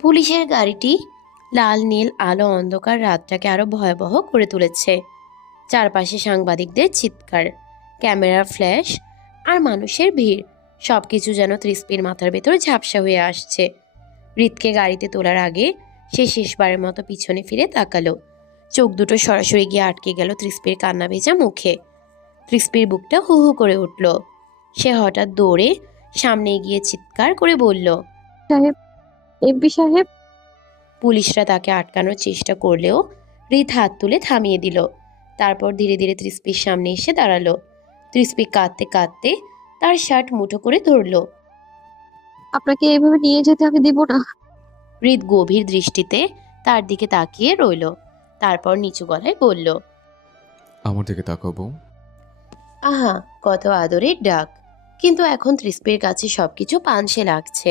পুলিশের গাড়িটি লাল নীল আলো অন্ধকার রাতটাকে আরো ভয়াবহ করে তুলেছে। চারপাশে সাংবাদিকদের চিৎকার, ক্যামেরার ফ্ল্যাশ আর মানুষের ভিড়, সবকিছু যেন তৃষ্পির মাথার ভেতর ঝাপসা হয়ে আসছে। হৃদকে গাড়িতে তোলার আগে সে শেষবারের মতো পিছনে ফিরে তাকালো। চোখ দুটো সরাসরি গিয়ে আটকে গেল তৃষ্পির কান্না ভেজা মুখে। তৃষ্পির বুকটা হু হু করে উঠল। সে হঠাৎ দৌড়ে সামনে গিয়ে চিৎকার করে বলল, সাহেব, এমপি সাহেব। পুলিশরা তাকে আটকানোর চেষ্টা করলেও হৃদ হাত তুলে থামিয়ে দিল। তারপর ধীরে ধীরে তৃষ্পির সামনে এসে দাঁড়ালো। তৃষ্পি কাঁদতে কাঁদতে তার শার্ট মুঠো করে ধরল। আপনাকে এইভাবে নিয়ে যেতে আমি দিব না। হৃদ গভীর দৃষ্টিতে তার দিকে তাকিয়ে রইল। তারপর নিচু গলায় বলল, আমার দিকে তাকাও বউ। আহা, কত আদরের ডাক! কিন্তু এখন তৃষ্পির কাছে সবকিছু পানসে লাগছে।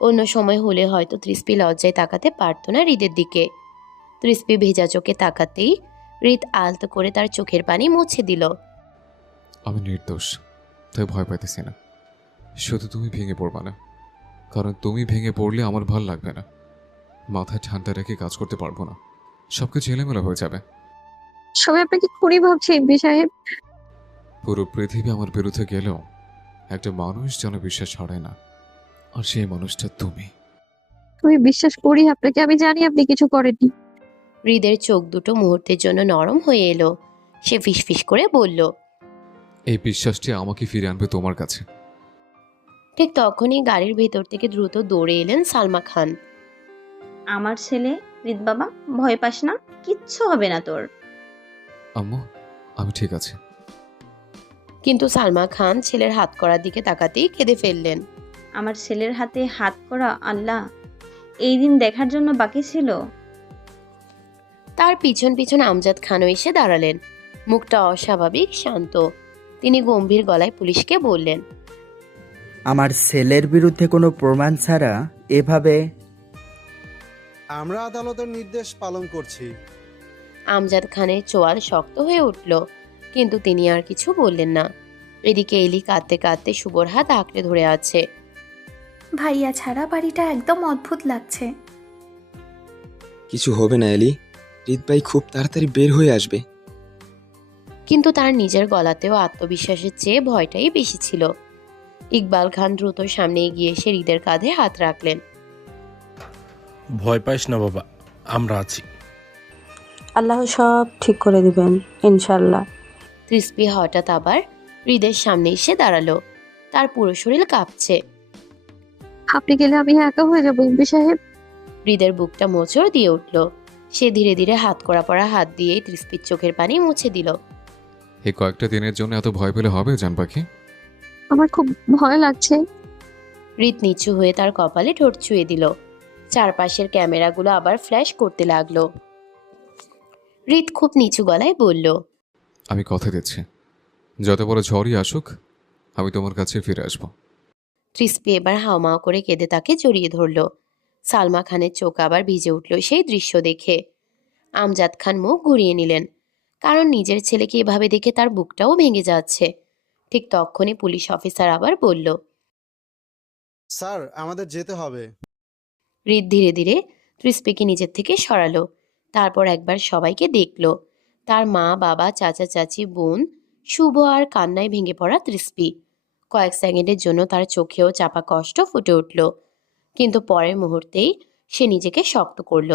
অন্য সময় হলে হয়তো তৃষ্পি লজ্জায় তাকাতে পারত না হৃদের দিকে। তৃষ্পি ভেজা চোখে তাকাতেই হৃদ আলতো করে তার চোখের পানি মুছে দিল। আমি নির্দোষ, তাই ভয় পাইতেছি না। শুধু তুমি ভেঙে পড়বা না, কারণ তুমি ভেঙে পড়লে আমার ভাল লাগবে না। মাথায় ঠান্ডা রেখে কাজ করতে পারবো না, সবকিছু এলোমেলো হয়ে যাবে। সবাই আপনাকে খুনি ভাবছে এমপি সাহেব। পুরো পৃথিবী আমার বিরুদ্ধে গেলেও একটা মানুষ যেন বিশ্বাস হারায় না, আর সেই মানুষটা তুমি। আমি বিশ্বাস করি আপনাকে, আমি জানি আপনি কিছু করেননি। হৃদের চোখ দুটো মুহূর্তের জন্য নরম হয়ে এলো। সে ফিসফিস করে বলল, এই বিশ্বাসটি আমাকে ফিরে আনবে তোমার কাছে। ঠিক তখনই গাড়ির ভেতর থেকে দ্রুত দৌড়ে এলেন সালমা খান। আমার ছেলে রিত বাবা, ভয় পাস না, কিচ্ছু হবে না তোর। আম্মু, আমি ঠিক আছে। কিন্তু সালমা খান ছেলের হাত করার দিকে তাকাতেই কেঁদে ফেললেন। আমার ছেলের হাতে হাত করা, আল্লাহ, এই দিন দেখার জন্য বাকি ছিল। তার পিছন পিছন আমজাদ খানও এসে দাঁড়ালেন। মুখটা অস্বাভাবিক শান্ত। তিনি গম্ভীর গলায় পুলিশকে বললেন, আমার ছেলের বিরুদ্ধে কোনো প্রমাণ ছাড়া এভাবে। আমরা আদালতের নির্দেশ পালন করছি। আমজাদ খানের চোয়াল শক্ত হয়ে উঠল, কিন্তু তিনি আর কিছু বললেন না। এদিকে এলি কাঁদতে কাঁদতে শুভর হাত আঁকড়ে ধরে আছে। ভাইয়া ছাড়া বাড়িটা একদম অদ্ভুত লাগছে। কিছু হবে না এলি, রিত ভাই খুব তাড়াতাড়ি বের হয়ে আসবে। কিন্তু তার নিজের গলাতেও আত্মবিশ্বাসের চেয়ে ভয়টাই বেশি ছিল। ইকবাল খান দ্রুত সামনে এগিয়ে এসে হৃদের কাঁধে হাত রাখলেন। ভয় পাইস না বাবা, আমরা আছি। আল্লাহ সব ঠিক করে দিবেন ইনশাল্লাহ। তৃষ্পি হঠাৎ আবার হৃদের সামনে এসে দাঁড়ালো। তার পুরো শরীর কাঁপছে। আপনি গেলে আমি একা হয়ে যাবো এমপি সাহেব। হৃদের বুকটা মোচড় দিয়ে উঠল। সে ধীরে ধীরে হাত করা পড়া হাত দিয়ে তৃষ্পির চোখের পানি মুছে দিল। এই কয়েকটা দিনের জন্য এত ভয় পেলে হবে জান পাখি? আমার খুব ভয় লাগছে। হৃদ নিচু হয়ে তার কপালে ঠোঁট ছুঁয়ে দিল। চারপাশের ক্যামেরাগুলো আবার ফ্ল্যাশ করতে লাগলো। হৃদ খুব নিচু গলায় বলল, আমি কথা দিচ্ছি, যত বড় ঝড়ই আসুক আমি তোমার কাছে ফিরে আসবো। তৃষ্পি এবার হাওমাও করে কেঁদে তাকে জড়িয়ে ধরল। সালমা খানের চোখ আবার ভিজে উঠল সেই দৃশ্য দেখে। আমজাদ খান মুখ ঘুরিয়ে নিলেন, কারণ নিজের ছেলেকে এভাবে দেখে তার বুকটাও ভেঙে যাচ্ছে। ঠিক তখনই পুলিশ অফিসার আবার বলল, স্যার, আমাদের যেতে হবে। হৃদ ধীরে ধীরে তৃষ্পিকে নিজের থেকে সরালো। তারপর একবার সবাইকে দেখল। তার মা, বাবা, চাচা, চাচি, বোন, শুভ আর কান্নায় ভেঙে পড়া তৃষ্পি। কয়েক সেকেন্ডের জন্য তার চোখেও চাপা কষ্ট ফুটে উঠল, কিন্তু পরের মুহূর্তেই সে নিজেকে শক্ত করল।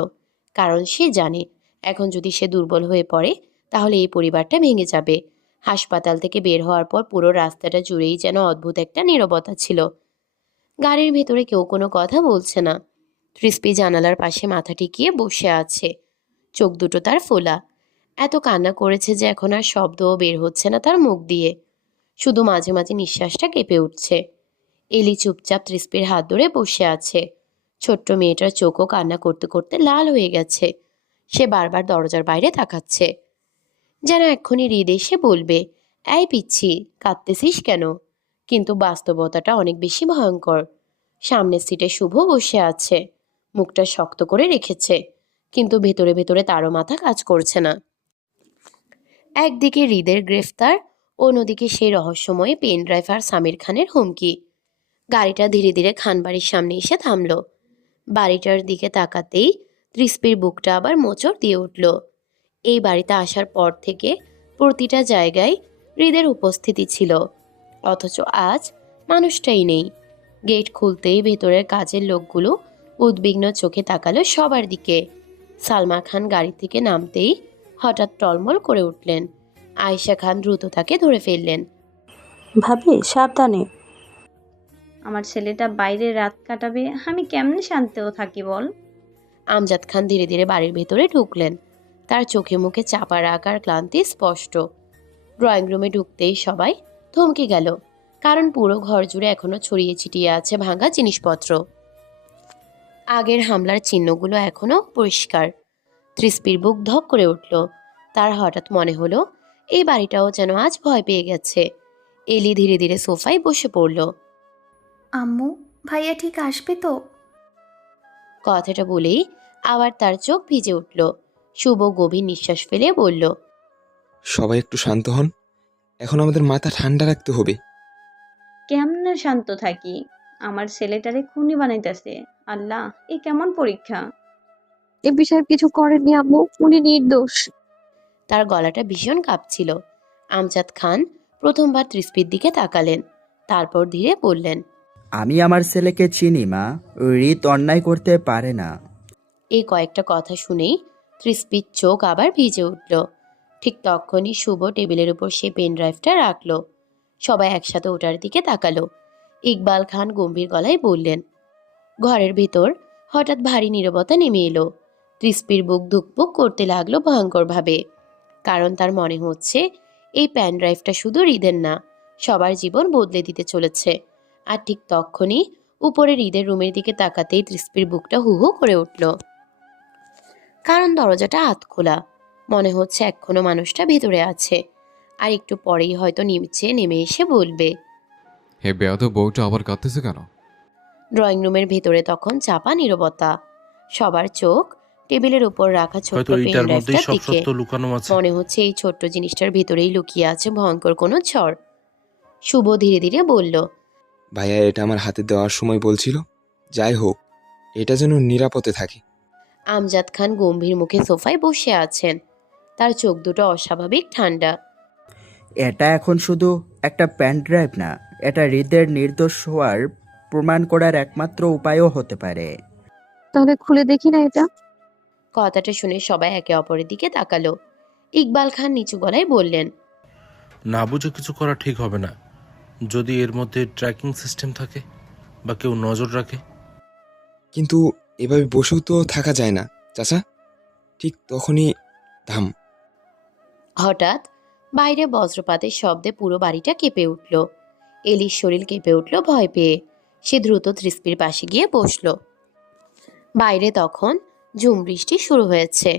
কারণ সে জানে এখন যদি সে দুর্বল হয়ে পড়ে তাহলে এই পরিবারটা ভেঙে যাবে। হাসপাতাল থেকে বের হওয়ার পর পুরো রাস্তাটা জুড়েই যেন অদ্ভুত একটা নীরবতা ছিল। গাড়ির ভেতরে কেউ কোনো কথা বলছে না। তৃষ্পি জানালার পাশে মাথা টিকিয়ে বসে আছে। চোখ দুটো তার ফোলা। এত কান্না করেছে যে এখন আর শব্দও বের হচ্ছে না তার মুখ দিয়ে। শুধু মাঝে মাঝে নিঃশ্বাসটা কেঁপে উঠছে। এলি চুপচাপ তৃষ্পির হাত ধরে বসে আছে। ছোট্ট মেয়েটার চোখও কান্না করতে করতে লাল হয়ে গেছে। সে বারবার দরজার বাইরে তাকাচ্ছে, যেন এক্ষুনি হৃদ এসে বলবে, এই পিচ্ছি, কাঁদতেছিস কেন? কিন্তু বাস্তবতাটা অনেক বেশি ভয়ঙ্কর। সামনের সিটে শুভ বসে আছে, মুখটা শক্ত করে রেখেছে, কিন্তু ভেতরে ভেতরে তারও মাথা কাজ করছে না। একদিকে হৃদের গ্রেফতার, অন্যদিকে সেই রহস্যময় পেন ড্রাইভার সামির খানের হুমকি। গাড়িটা ধীরে ধীরে খানবাড়ির সামনে এসে থামল। বাড়িটার দিকে তাকাতেই তৃষ্পির বুকটা আবার মোচড় দিয়ে উঠল। এই বাড়িতে আসার পর থেকে প্রতিটা জায়গায় হৃদের উপস্থিতি ছিল, অথচ আজ মানুষটাই নেই। গেট খুলতেই ভেতরের কাজের লোকগুলো উদ্বিগ্ন চোখে তাকালো সবার দিকে। সালমা খান গাড়ি থেকে নামতেই হঠাৎ টলমল করে উঠলেন। আয়েশা খান দ্রুত তাকে ধরে ফেললেন। ভাবি সাবধানে। আমার ছেলেটা বাইরে রাত কাটাবে, আমি কেমনে শান্তিও থাকি বল? আমজাদ খান ধীরে ধীরে বাড়ির ভেতরে ঢুকলেন। তার চোখে মুখে চাপা রাগ আর ক্লান্তি স্পষ্ট। ড্রয়িং রুমে ঢুকতেই সবাই থমকে গেল, কারণ পুরো ঘর জুড়ে এখনো ছড়িয়ে ছিটিয়ে আছে ভাঙা জিনিসপত্র। আগের হামলার চিহ্নগুলো এখনো পরিষ্কার। তৃষ্পির বুক ধক করে উঠল। তার হঠাৎ মনে হলো এই বাড়িটাও যেন আজ ভয় পেয়ে গেছে। এলি ধীরে ধীরে সোফায় বসে পড়ল। আম্মু, ভাইয়া ঠিক আসবে তো? কথাটা বলেই আবার তার চোখ ভিজে উঠল। শুভ গভীর নিঃশ্বাস ফেলে বলল, সবাই একটু শান্ত হন, এখন আমাদের মাথা ঠান্ডা রাখতে হবে। কেমনে শান্ত থাকি? আমার ছেলেটারে খুনি বানাইতেছে। আল্লাহ, এ কেমন পরীক্ষা? এমপি সাহেব কিছু করেননি আম্মু, উনি নির্দোষ। তার গলাটা ভীষণ কাঁপছিল। আমজাদ খান প্রথমবার তৃষ্পির দিকে তাকালেন, তারপর ধীরে বললেন, আমি আমার ছেলেকে চিনি মা, রিত অন্যায় করতে পারে না। এই কয়েকটা কথা শুনেই তৃষ্পির চোখ আবার ভিজে উঠল। ঠিক তখনই শুভ টেবিলের উপর সে পেন ড্রাইভটা রাখলো। সবাই একসাথে ওটার দিকে তাকালো। ইকবাল খান গম্ভীর গলায় বললেন। ঘরের ভেতর হঠাৎ ভারী নীরবতা নেমে এলো। তৃষ্পির বুক ধুকপুক করতে লাগলো ভয়ঙ্করভাবে, কারণ তার মনে হচ্ছে এই প্যান ড্রাইভটা শুধু হৃদের না, সবার জীবন বদলে দিতে চলেছে। আর ঠিক তখনই উপরে হৃদের রুমের দিকে তাকাতেই তৃষ্পির বুকটা হু হু করে উঠল, কারণ দরজাটা হাত খোলা। মনে হচ্ছে এখনো মানুষটা ভেতরে আছে, আর একটু পরেই হয়তো নিচে নেমে এসে বলবে। হে বেয়াদব বউটা আবার কাঁদতেছে কেন? ড্রয়িং রুমের ভেতরে তখন চাপা নীরবতা। সবার চোখ টেবিলের উপর রাখা ছোট্ট হয়তো পেন এইটার মধ্যেই ড্রাইভটার সব দিকে। সত্য লুকানো আছে। মনে হচ্ছে এই ছোট্ট জিনিসটার ভেতরেই লুকিয়ে আছে ভয়ঙ্কর কোনো ঝড়। শুভ ধীরে ধীরে বলল, ভাইয়া এটা আমার হাতে দেওয়ার সময় বলছিল, যাই হোক এটা যেন নিরাপদে থাকে। আমজাদ খান গম্ভীর মুখে সোফায় বসে আছেন। তার চোখ দুটো অস্বাভাবিক ঠান্ডা। এটা এখন শুধু একটা প্যান ড্রাইভ না, এটা হৃদের নির্দোষ হওয়ার প্রমাণ করার একমাত্র উপায়ও হতে পারে। তাহলে খুলে দেখি না এটা। কথাটা শুনে সবাই একে অপরের দিকে তাকালো। ইকবাল খান নিচু গলায় বললেন, না বুঝে কিছু করা ঠিক হবে না। যদি এর মধ্যে ট্র্যাকিং সিস্টেম থাকে বা কেউ নজর রাখে। কিন্তু এভাবে বসেও তো থাকা যায় না চাচা। ঠিক তখনই ধাম। হঠাৎ বাইরে বজ্রপাতের শব্দে পুরো বাড়িটা কেঁপে উঠল। এলির শরীর কেঁপে উঠল ভয় পেয়ে। সে দ্রুত তৃষ্পির পাশে গিয়ে বসল। বাইরে তখন ঝুম বৃষ্টি শুরু হয়েছে।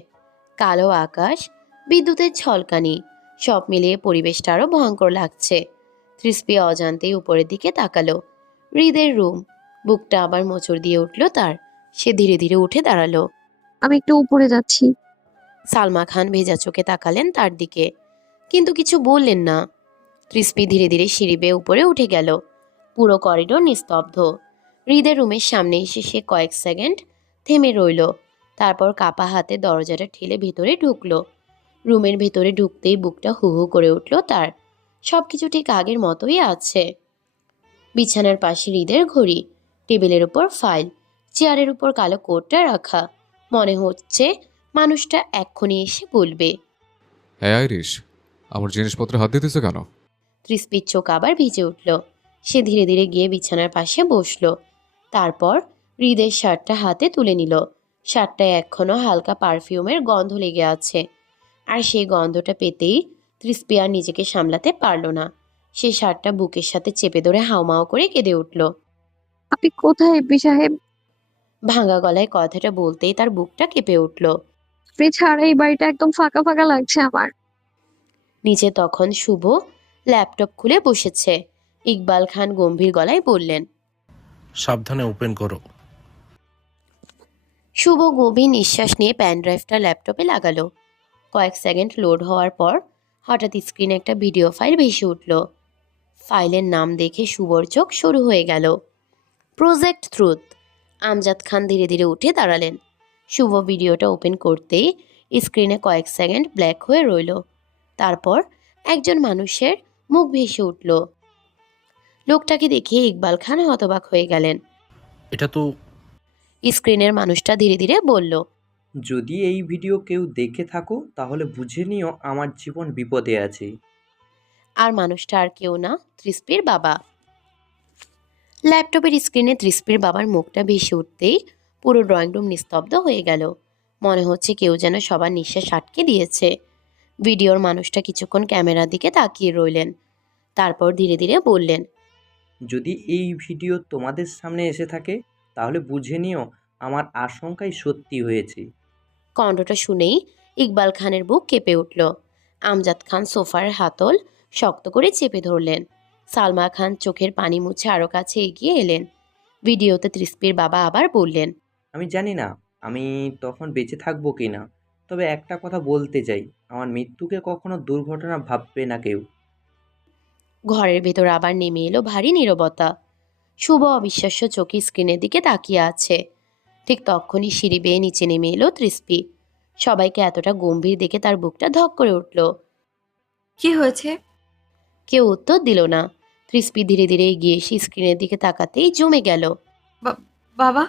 কালো আকাশ, বিদ্যুতের ঝলকানি, সব মিলিয়ে পরিবেশটা আরো ভয়ঙ্কর লাগছে। তৃষ্পি অজান্তেই উপরের দিকে তাকালো। হৃদের রুম। বুকটা আবার মোচড় দিয়ে উঠল তার। সে ধীরে ধীরে উঠে দাঁড়ালো। আমি একটু উপরে যাচ্ছি। সালমা খান ভেজা চোখে তাকালেন তার দিকে, কিন্তু কিছু বললেন না। তৃষ্পি ধীরে ধীরে সিঁড়ি বেয়ে উপরে উঠে গেল। পুরো করিডোর নিস্তব্ধ। হৃদের রুমের সামনে এসে সে কয়েক সেকেন্ড থেমে রইল, তারপর কাপা হাতে দরজাটা ঠেলে ভেতরে ঢুকলো। রুমের ভেতরে ঢুকতেই বুকটা হু হু করে উঠল তার। সবকিছু ঠিক আগের মতোই আছে। বিছানার পাশে হৃদের ঘড়ি, টেবিলের উপর ফাইল, চেয়ারের উপর কালো কোটটা রাখা। মনে হচ্ছে মানুষটা এক্ষুনি এসে বলবে। হ্যাঁ আইরিশ, আমার জিনিসপত্রে হাত দিতেছে কেন? তৃষ্পির চোখ আবার ভিজে উঠল। সে ধীরে ধীরে গিয়ে বিছানার পাশে বসলো। তারপর হৃদের শার্টটা হাতে তুলে নিল। শার্টটায় এখনো হালকা পারফিউমের গন্ধ লেগে আছে, আর সেই গন্ধটা পেতেই তৃষ্পি আর নিজেকে সামলাতে পারল না। সে শার্টটা বুকের সাথে চেপে ধরে হাউমাউ করে কেঁদে উঠল। আপনি কোথায় এমপি সাহেব? ভাঙা গলায় কথাটা বলতেই তার বুকটা কেঁপে উঠল। আপনি ছাড়া এই বাড়িটা একদম ফাঁকা ফাঁকা লাগছে আমার। নিচে তখন শুভ ল্যাপটপ খুলে বসেছে। ইকবাল খান গম্ভীর গলায় বললেন, সাবধানে ওপেন করো। শুভ গভীর নিঃশ্বাস নিয়ে প্যান ড্রাইভটা ল্যাপটপে লাগালো। কয়েক সেকেন্ড লোড হওয়ার পর হঠাৎ স্ক্রিনে একটা ভিডিও ফাইল ভেসে উঠল। ফাইলের নাম দেখে শুভর চোখ শুরু হয়ে গেল। Project truth. আমজাদ খান ধীরে ধীরে উঠে দাঁড়ালেন। শুভ ভিডিওটা ওপেন করতেই স্ক্রিনে কয়েক সেকেন্ড ব্ল্যাক হয়ে রইল। তারপর একজন মানুষের মুখ ভেসে উঠল। লোকটাকে দেখে ইকবাল খান হতবাক হয়ে গেলেন। এটা তো স্ক্রিনের মানুষটা ধীরে ধীরে বলল, যদি এই ভিডিও কেউ দেখে থাকো তাহলে বুঝে নিও আমার জীবন বিপদে আছে। আর মানুষটা আর কেউ না, তৃষ্পির বাবা। ল্যাপটপের স্ক্রিনে তৃষ্পির বাবার মুখটা ভেসে উঠতেই পুরো ড্রয়িং রুম নিস্তব্ধ হয়ে গেল। মনে হচ্ছে কেউ যেন সবার নিঃশ্বাস আটকে দিয়েছে। ভিডিওর মানুষটা কিছুক্ষণ ক্যামেরার দিকে তাকিয়ে রইলেন, তারপর ধীরে ধীরে বললেন, যদি এই ভিডিও তোমাদের সামনে এসে থাকে তাহলে বুঝে নিও আমার আশঙ্কাই সত্যি হয়েছে। কণ্ঠটা শুনেই ইকবাল খানের বুক কেঁপে উঠল। আমজাদ খান সোফার হাতল শক্ত করে চেপে ধরলেন। সালমা খান চোখের পানি মুছে আরও কাছে এগিয়ে এলেন। ভিডিওতে তৃষ্পির বাবা আবার বললেন, আমি জানি না আমি তখন বেঁচে থাকবো কি না, তবে একটা কথা বলতে চাই, আমার মৃত্যুকে কখনো দুর্ঘটনা ভাববে না কেউ। ঘরের ভেতর আবার নেমে এলো ভারী নীরবতা। শুভ অবিশ্বাস্য চোখে স্ক্রিনের দিকে তাকিয়ে আছে। ঠিক তখনই সিঁড়ি বেয়ে নিচে নেমে এলো তৃষ্পি। সবাইকে এতটা গম্ভীর দেখে তার বুকটা ধক করে উঠল। কি হয়েছে? কেউ উত্তর দিল না। তৃষ্পি ধীরে ধীরে এগিয়ে এসে স্ক্রিনের দিকে তাকাতেই জমে গেল। বাবা?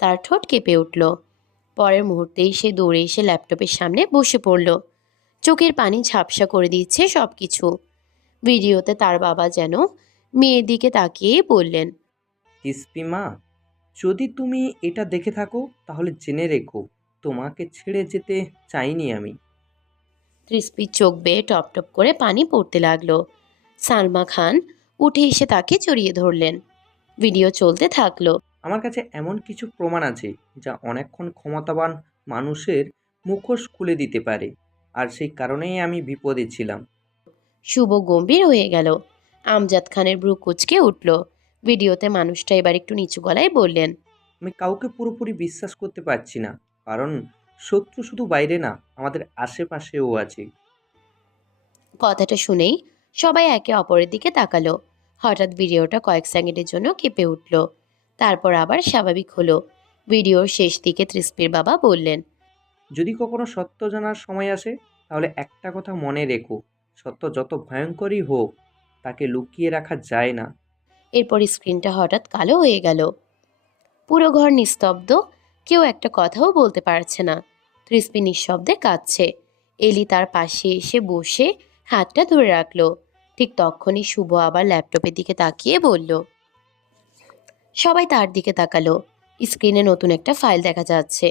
তার ঠোঁট কেঁপে উঠল। পরের মুহূর্তেই সে দৌড়ে এসে ল্যাপটপের সামনে বসে পড়ল। চোখের পানি ঝাপসা করে দিচ্ছে সব কিছু। ভিডিওতে তার বাবা যেন মেয়ের দিকে তাকিয়ে বললেন, তিসপি মা, যদি তুমি এটা দেখে থাকো তাহলে জেনে রেখো তোমাকে ছেড়ে যেতে চাইনি আমি। তৃষ্পির চোখ বেয়ে টপ টপ করে পানি পড়তে লাগলো। সালমা খান উঠে এসে তাকে জড়িয়ে ধরলেন। ভিডিও চলতে থাকলো। আমার কাছে এমন কিছু প্রমাণ আছে যা অনেকক্ষণ ক্ষমতাবান মানুষের মুখোশ খুলে দিতে পারে, আর সেই কারণেই আমি বিপদে ছিলাম। শুভ গম্ভীর হয়ে গেল। আমজাদ খানের ভ্রু কুঁচকে উঠল। ভিডিওতে মানুষটা এবার একটু নিচু গলায় বললেন, আমি কাউকে পুরোপুরি বিশ্বাস করতে পারছি না, কারণ শত্রু শুধু বাইরে না, আমাদের আশেপাশেও আছে। কথাটা শুনেই সবাই একে অপরের দিকে তাকালো। হঠাৎ ভিডিওটা কয়েক সেকেন্ডের জন্য কেঁপে উঠল, তারপর আবার স্বাভাবিক হলো। ভিডিওর শেষ দিকে তৃষ্পির বাবা বললেন, যদি কখনো সত্য জানার সময় আসে তাহলে একটা কথা মনে রেখো, সত্য যত ভয়ঙ্করই হোক তাকে লুকিয়ে রাখা যায় না। এরপর স্ক্রিনটা হঠাৎ কালো হয়ে গেল। পুরো ঘর নিস্তব্ধ, কেউ একটা কথাও বলতে পারছে না। তৃষ্পি নিঃশব্দে কাঁদছে। এলি তার পাশে এসে বসে হাতটা ধরে রাখলো। ঠিক তখনই শুভ আবার ল্যাপটপের দিকে তাকিয়ে বলল। সবাই তার দিকে তাকালো। স্ক্রিনে নতুন একটা ফাইল দেখা যাচ্ছে,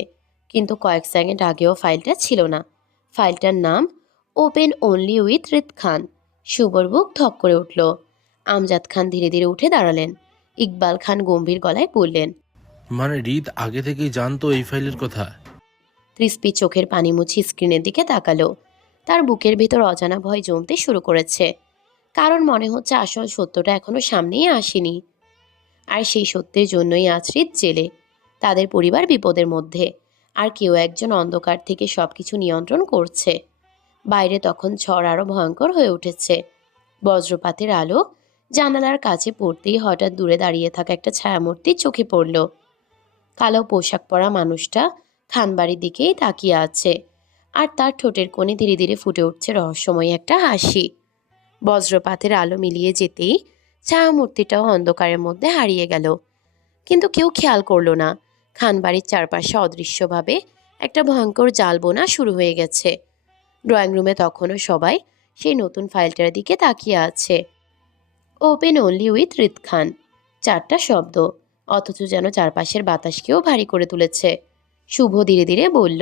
কিন্তু কয়েক সেকেন্ড আগেও ফাইলটা ছিল না। ফাইলটার নাম ওপেন অনলি উইথ হৃদ খান। শুভর বুক ধক করে উঠল। আমজাদ খান ধীরে ধীরে উঠে দাঁড়ালেন। ইকবাল খান গম্ভীর গলায় বললেন, মানে হৃদ আগে থেকেই জানতো এই ফাইলের কথা? তৃষ্পি চোখের পানি মুছে স্ক্রিনের দিকে তাকালো। তার বুকের ভেতর অজানা ভয় জমতে শুরু করেছে, কারণ মনে হচ্ছে আসল সত্যটা এখনো সামনেই আসেনি। আর সেই সত্যের জন্যই আজ হৃদ জেলে, তাদের পরিবার বিপদের মধ্যে, আর কেউ একজন অন্ধকার থেকে সবকিছু নিয়ন্ত্রণ করছে। বাইরে তখন ঝড় আরো ভয়ঙ্কর হয়ে উঠেছে। বজ্রপাতের আলো জানালার কাছে পড়তেই হঠাৎ দূরে দাঁড়িয়ে থাকা একটা ছায়ামূর্তি চোখে পড়ল। কালো পোশাক পরা মানুষটা খানবাড়ির দিকেই তাকিয়ে আছে, আর তার ঠোঁটের কোণে ধীরে ধীরে ফুটে উঠছে রহস্যময় একটা হাসি। বজ্রপাতের আলো মিলিয়ে যেতেই ছায়ামূর্তিটাও অন্ধকারের মধ্যে হারিয়ে গেল। কিন্তু কেউ খেয়াল করলো না, খানবাড়ির চারপাশে অদৃশ্যভাবে একটা ভয়ঙ্কর জাল বোনা শুরু হয়ে গেছে। ড্রয়িং রুমে তখনও সবাই সেই নতুন ফাইলটার দিকে তাকিয়ে আছে। ওপেন অনলি উইথ হৃদ খান, 4টা শব্দ, অথচ যেন চারপাশের বাতাসকেও ভারী করে তুলেছে। শুভ ধীরে ধীরে বলল,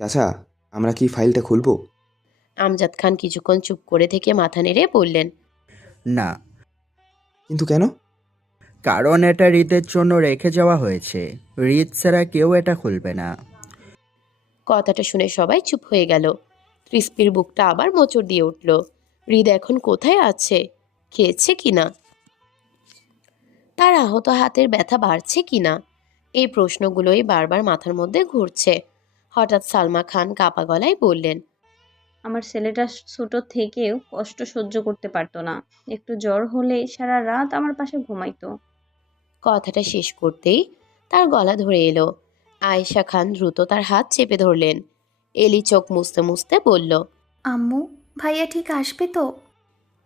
চাচা, আমরা কি ফাইলটা খুলবো? আমজাদ খান কিছুক্ষণ চুপ করে থেকে মাথা নেড়ে বললেন, না, কিন্তু কেন? কারণ এটা হৃদের জন্য রেখে যাওয়া হয়েছে। হৃদ ছাড়া কেউ এটা খুলবে না। কথাটা শুনে সবাই চুপ হয়ে গেল। তৃষ্পির বুকটা আবার মোচড় দিয়ে উঠল। হৃদ এখন কোথায় আছে? খেয়েছে কিনা? তার আহত হাতের ব্যথা বাড়ছে কিনা? এই প্রশ্নগুলোই বারবার মাথার মধ্যে ঘুরছে। হঠাৎ সালমা খান কাপা গলায় বললেন, আমার ছেলেটা ছোট থেকেও কষ্ট সহ্য করতে পারতো না। একটু জ্বর হলে সারা রাত আমার পাশে ঘুমাইতো। কথাটা শেষ করতেই তার গলা ধরে এলো। আয়েশা খান দ্রুত তার হাত চেপে ধরলেন। এলি চোখ মুছতে মুছতে বলল, আম্মু, ভাইয়া ঠিক আসবে তো?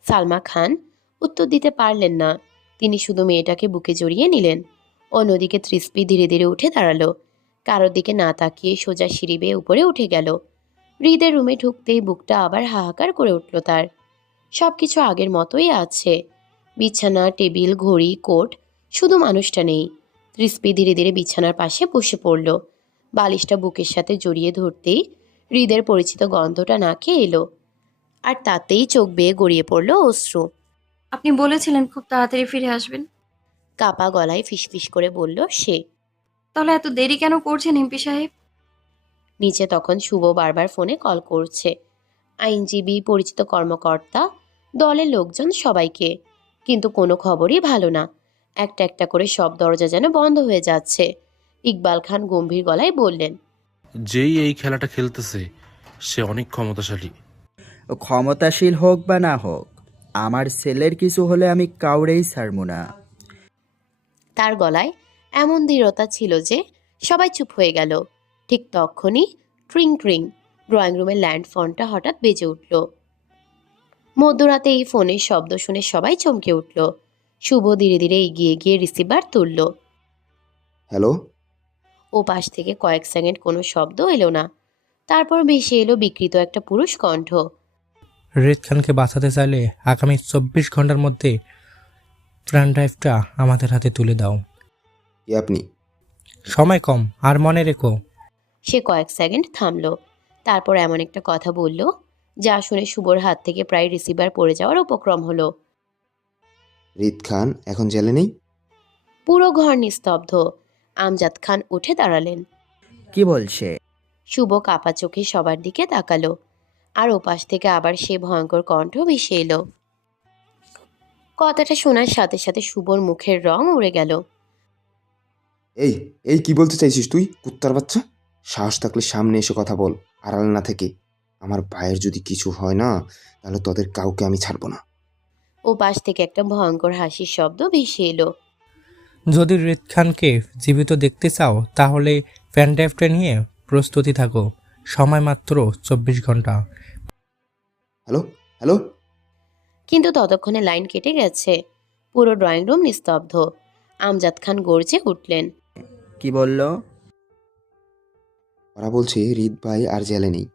সালমা খান উত্তর দিতে পারলেন না। তিনি শুধু মেয়েটাকে বুকে জড়িয়ে নিলেন। অন্যদিকে তৃষ্পি ধীরে ধীরে উঠে দাঁড়ালো। কারোর দিকে না তাকিয়ে সোজা সিঁড়ি বেয়ে উপরে উঠে গেল। হৃদের রুমে ঢুকতেই বুকটা আবার হাহাকার করে উঠল তার। সব কিছু আগের মতোই আছে। বিছানা, টেবিল, ঘড়ি, কোট, শুধু মানুষটা নেই। তৃষ্পি ধীরে ধীরে বিছানার পাশে বসে পড়ল। বালিশটা বুকের সাথে জড়িয়ে ধরতেই হৃদের পরিচিত গন্ধটা নাকে এলো। আর তাতেই চোখ বেয়ে গড়িয়ে পড়ল অশ্রু। আপনি বলেছিলেন খুব তাড়াতাড়ি ফিরে আসবেন, কাপা গলায় ফিসফিস করে বলল সে। তাহলে এত দেরি কেন করছেন এমপি সাহেব? নিচে তখন শুভ বারবার ফোনে কল করছে। আইনজীবী, পরিচিত কর্মকর্তা, দলের লোকজন সবাইকে। কিন্তু কোনো খবরই ভালো না। একটা একটা করে সব দরজা যেন বন্ধ হয়ে যাচ্ছে। ইকবাল খান গম্ভীর গলায় বললেন, যেই এই খেলাটা খেলতেছে সে অনেক ক্ষমতাশালী। ক্ষমতাশীল হোক বা না হোক, আমার ছেলের কিছু হলে আমি কাউরেই ছাড়ব না। তার গলায় এমন দৃঢ়তা ছিল যে সবাই চুপ হয়ে গেল। ঠিক তখনই ট্রিং ট্রিং ড্রয়িং রুমের ল্যান্ড ফোনটা হঠাৎ বেজে উঠল। মধ্যরাতে এই ফোনের শব্দ শুনে সবাই চমকে উঠল। শুভ ধীরে ধীরে এগিয়ে গিয়ে রিসিভার তুলল। হ্যালো। ও পাশ থেকে কয়েক সেকেন্ড কোনো শব্দ এলো না। তারপর ভেসে এলো বিকৃত একটা পুরুষ কণ্ঠ। হৃদ খানকে বাঁচাতে চাইলে আগামী 24 ঘন্টার মধ্যে প্রাণ ড্রাইভটা আমাদের হাতে তুলে দাও। কি আপনি? সময় কম, আর মনে রেখো। সে কয়েক সেকেন্ড থামলো। তারপর এমন একটা কথা বলল যা শুনে শুভর হাত থেকে প্রায় রিসিভার পড়ে যাওয়ার উপক্রম হলো। হৃদ খান এখন জেলে নেই? পুরো ঘর নিস্তব্ধ। আমজাদ খান উঠে দাঁড়ালেন। কি বলছে? শুভ কাপা চোখে সবার দিকে তাকালো। আর ওপাশ থেকে আবার সে ভয়ঙ্কর কণ্ঠ ভেসে এলো। কথাটা শোনার সাথে সাথে শুভর মুখের রং উড়ে গেল। এই এই কি বলতে চাইছিস তুই, কুত্তার বাচ্চা? সাহস থাকলে সামনে এসে কথা বল, আড়াল না থেকে। আমার ভাইয়ের যদি কিছু হয় না, তাহলে তোদের কাউকে আমি ছাড়বো না। ওপাশ থেকে একটা ভয়ঙ্কর হাসির শব্দ ভেসে এলো। যদি হৃদ খানকে জীবিত দেখতে চাও তাহলে প্যান ড্রাইভটা নিয়ে প্রস্তুতি থাকো। সময় মাত্র 24 ঘন্টা। Hello hello. কিন্তু ততক্ষণে লাইন কেটে গেছে। পুরো ড্রয়িং রুম নিস্তব্ধ। আমজাদ খান গর্জে উঠলেন। কি বলল? ওরা বলছে হৃদ ভাই আর জেলে নেই,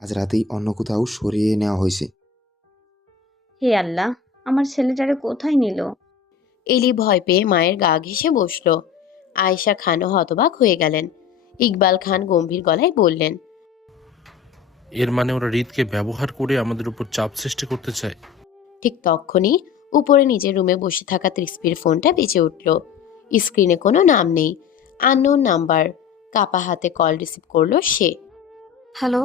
আজ রাতেই অন্য কোথাও সরিয়ে নেওয়া হয়েছে। হে আল্লাহ, আমার ছেলেটারে কোথায় নিল? এলি ভয় পেয়ে মায়ের গা ঘেঁষে বসল। আয়েশা খানও হতবাক হয়ে গেলেন। ইকবাল খান গম্ভীর গলায় বললেন, এর মানে ওরা হৃদকে ব্যবহার করে আমাদের উপর চাপ সৃষ্টি করতে চায়। ঠিক তখনই উপরে নিজের রুমে বসে থাকা তৃষ্পির ফোনটা বেজে উঠল। স্ক্রিনে কোনো নাম নেই, আননোন নাম্বার। কাপা হাতে কল রিসিভ করলো সে। হ্যালো।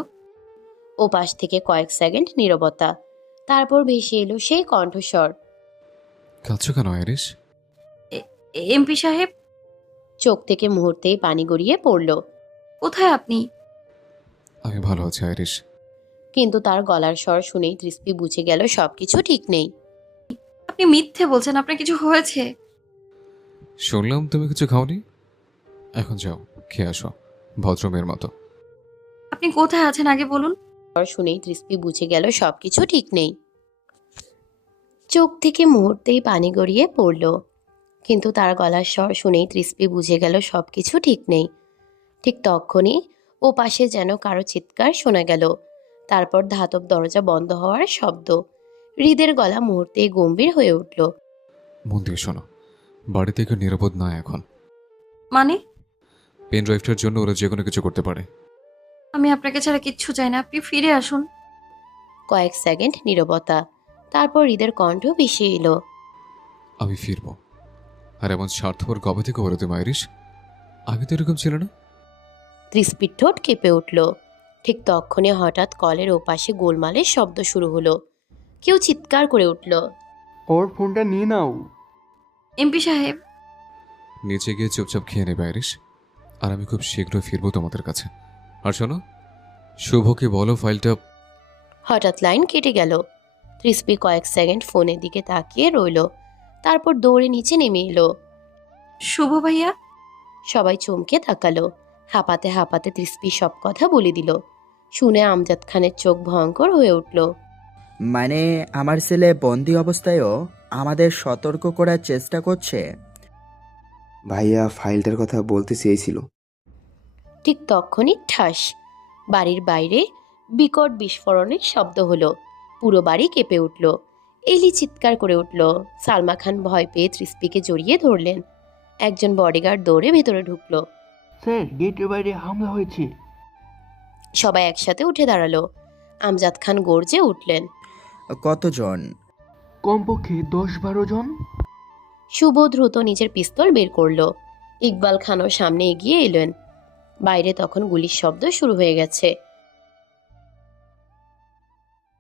ও পাশ থেকে কয়েক সেকেন্ড নীরবতা। তারপর ভেসে এলো সেই কণ্ঠস্বর। কাঁদছো কেন আইরিশ? এমপি সাহেব। চোখ থেকে মুহূর্তেই পানি গড়িয়ে পড়ল। কোথায় আপনি? আমি ভালো আছি আইরিশ। কিন্তু তার গলার স্বর শুনেই তৃষ্পি বুঝে গেল সবকিছু ঠিক নেই। আপনি মিথ্যে বলছেন, আপনার কিছু হয়েছে। শুনলাম তুমি কিছু খাওনি। এখন যাও, খেয়ে আসো ভদ্রমের মতো। আপনি কোথায় আছেন আগে বলুন। স্বর শুনেই তৃষ্পি বুঝে গেল সবকিছু ঠিক নেই। চোখ থেকে মুহূর্তেই পানি গড়িয়ে পড়ল। কিন্তু তার গলার স্বর শুনেই তৃষ্পি বুঝে গেল সবকিছু ঠিক নেই। ঠিক তখনই ও পাশে যেন কারো চিৎকার শোনা গেল। তারপর ধাতব দরজা বন্ধ হওয়ার শব্দ। হৃদের গলা মুহূর্তেই গম্ভীর হয়ে উঠল। মন দিয়ে শোনো, বাড়িতে কেউ নিরাপদ না এখন। মানে? পেন ড্রাইভটার জন্য ওরা যে কোনো কিছু করতে পারে। আমি আপনাকে ছাড়া কিচ্ছু চাই না, আপনি ফিরে আসুন। কয়েক সেকেন্ড নীরবতা। তারপর হৃদের কণ্ঠ ভেসে এলো। আমি ফিরবো। আর এমন স্বার্থপর কবে থেকে হলো তুমি আইরিশ? আগে তো এরকম ছিল না। তৃষ্পির ঠোঁট কেঁপে উঠল। ঠিক তখনই হঠাৎ কলের ওপাশে গোলমালের শব্দ শুরু হলো। কেউ চিৎকার করে উঠল, ওর ফোনটা নিয়ে নাও। এমপি সাহেব। নিচে গিয়ে চুপচাপ খেয়ে নেবে আইরিশ, আর আমি খুব শীঘ্রই ফিরবো তোমাদের কাছে। আর শোনো, শুভকে বলো ফাইলটা। হঠাৎ লাইন কেটে গেল। তৃষ্পি কয়েক সেকেন্ড ফোনের দিকে তাকিয়ে রইল। তারপর দৌড়ে নিচে নেমে এলো। শুভ ভাইয়া? সবাই চমকে তাকালো। হাঁপাতে হাঁপাতে তৃষ্পি সব কথা বলে দিল। শুনে আমজাদ খানের চোখ ভয়ঙ্কর হয়ে উঠল। মানে আমার ছেলে বন্দি অবস্থায়ও আমাদের সতর্ক করার চেষ্টা করছে? ভাইয়া ফাইলটার কথা বলতে চেয়েছিল। ঠিক তখনই ঠাস, বাড়ির বাইরে বিকট বিস্ফোরণের শব্দ হলো। পুরো বাড়ি কেঁপে উঠল। এলি চিৎকার করে উঠল। সালমা খান ভয় পেয়ে তৃষ্পিকে জড়িয়ে ধরলেন। একজন বডিগার্ড দৌড়ে ভেতরে ঢুকলো। স্যার, গেটের বাইরে হামলা হয়েছে। সবাই একসাথে উঠে দাঁড়ালো। আমজাদ খান গর্জে উঠলেন। কতজন? কমপক্ষে 10-12 জন। শুভ দ্রুত নিজের পিস্তল বের করলো। ইকবাল খানও সামনে এগিয়ে এলেন। বাইরে তখন গুলির শব্দ শুরু হয়ে গেছে।